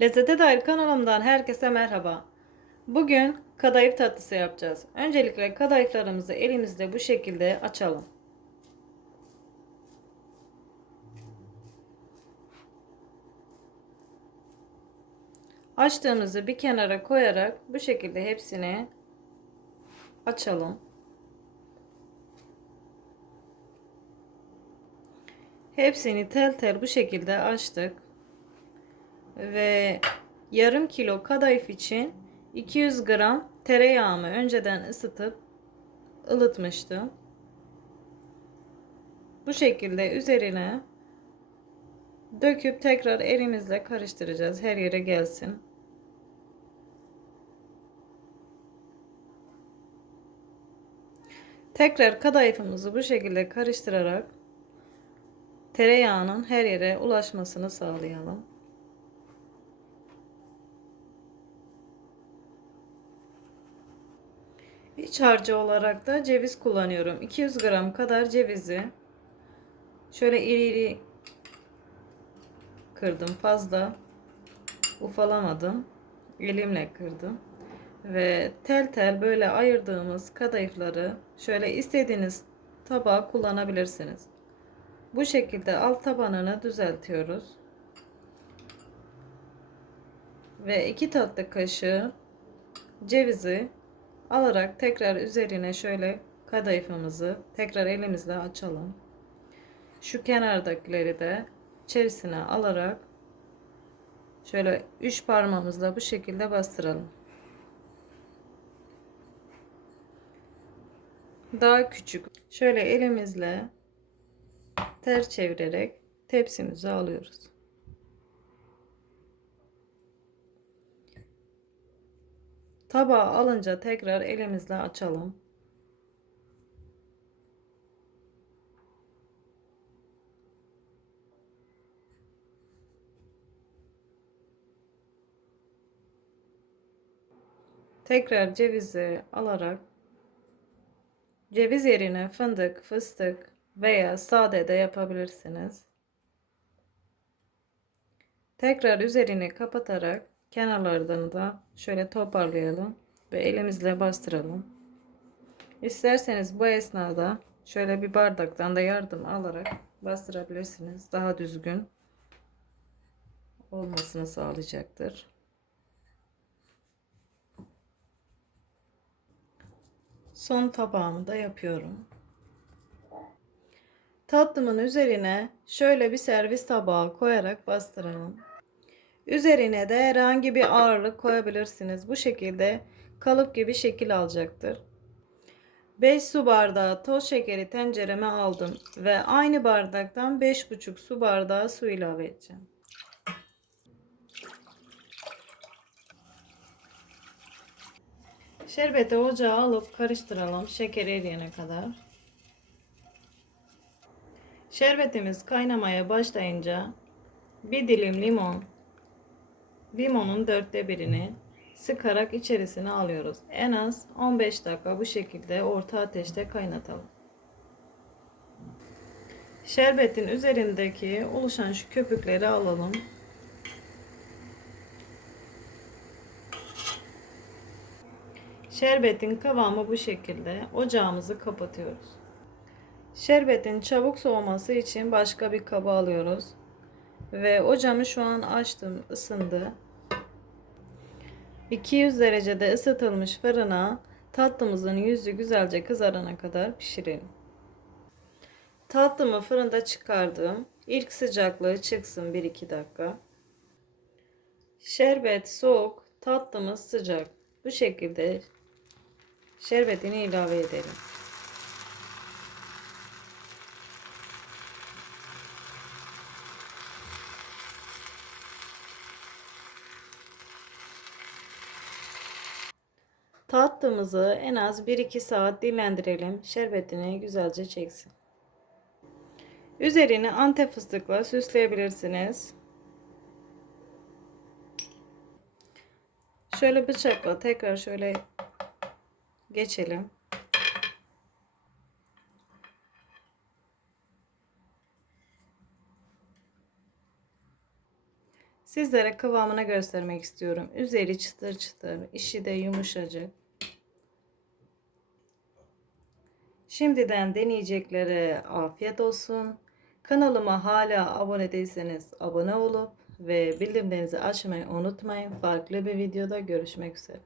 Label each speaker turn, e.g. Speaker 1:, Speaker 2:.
Speaker 1: Lezzete Dair kanalımdan herkese merhaba. Bugün kadayıf tatlısı yapacağız. Öncelikle kadayıflarımızı elimizde bu şekilde açalım. Açtığımızı bir kenara koyarak bu şekilde hepsini açalım. Hepsini tel tel bu şekilde açtık. Ve yarım kilo kadayıf için 200 gram tereyağımı önceden ısıtıp ılıtmıştım. Bu şekilde üzerine döküp tekrar elimizle karıştıracağız. Her yere gelsin. Tekrar kadayıfımızı bu şekilde karıştırarak tereyağının her yere ulaşmasını sağlayalım. İç harcı olarak da ceviz kullanıyorum. 200 gram kadar cevizi şöyle iri iri kırdım. Fazla ufalamadım. Elimle kırdım. Ve tel tel böyle ayırdığımız kadayıfları şöyle istediğiniz tabağa kullanabilirsiniz. Bu şekilde alt tabanını düzeltiyoruz. Ve 2 tatlı kaşığı cevizi alarak tekrar üzerine şöyle kadayıfımızı tekrar elimizle açalım. Şu kenardakileri de içerisine alarak şöyle üç parmağımızla bu şekilde bastıralım. Daha küçük şöyle elimizle ters çevirerek tepsimizi alıyoruz. Tabağı alınca tekrar elimizle açalım. Tekrar cevizi alarak ceviz yerine fındık, fıstık veya sade de yapabilirsiniz. Tekrar üzerini kapatarak kenarlardan da şöyle toparlayalım ve elimizle bastıralım. İsterseniz bu esnada şöyle bir bardaktan da yardım alarak bastırabilirsiniz. Daha düzgün olmasını sağlayacaktır. Son tabağımı da yapıyorum. Tatlımın üzerine şöyle bir servis tabağı koyarak bastıralım. Üzerine de herhangi bir ağırlık koyabilirsiniz. Bu şekilde kalıp gibi şekil alacaktır. 5 su bardağı toz şekeri tencereme aldım ve aynı bardaktan 5,5 su bardağı su ilave edeceğim. Şerbeti ocağa alıp karıştıralım şeker eriyene kadar. Şerbetimiz kaynamaya başlayınca bir dilim limon, limonun dörtte birini sıkarak içerisine alıyoruz. En az 15 dakika bu şekilde orta ateşte kaynatalım. Şerbetin üzerindeki oluşan şu köpükleri alalım. Şerbetin kıvamı bu şekilde. Ocağımızı kapatıyoruz. Şerbetin çabuk soğuması için başka bir kaba alıyoruz. Ve ocağımı şu an açtım, ısındı. 200 derecede ısıtılmış fırına tatlımızın yüzü güzelce kızarana kadar pişirelim. Tatlımı fırında çıkardım. İlk sıcaklığı çıksın 1-2 dakika. Şerbet soğuk, tatlımız sıcak. Bu şekilde şerbetini ilave edelim. Tatlımızı en az 1-2 saat dinlendirelim. Şerbetini güzelce çeksin. Üzerini antep fıstıkla süsleyebilirsiniz. Şöyle bıçakla tekrar şöyle geçelim. Sizlere kıvamını göstermek istiyorum. Üzeri çıtır çıtır, işi de yumuşacık. Şimdiden deneyeceklere afiyet olsun. Kanalıma hala abone değilseniz abone olup ve bildirimlerinizi açmayı unutmayın. Farklı bir videoda görüşmek üzere.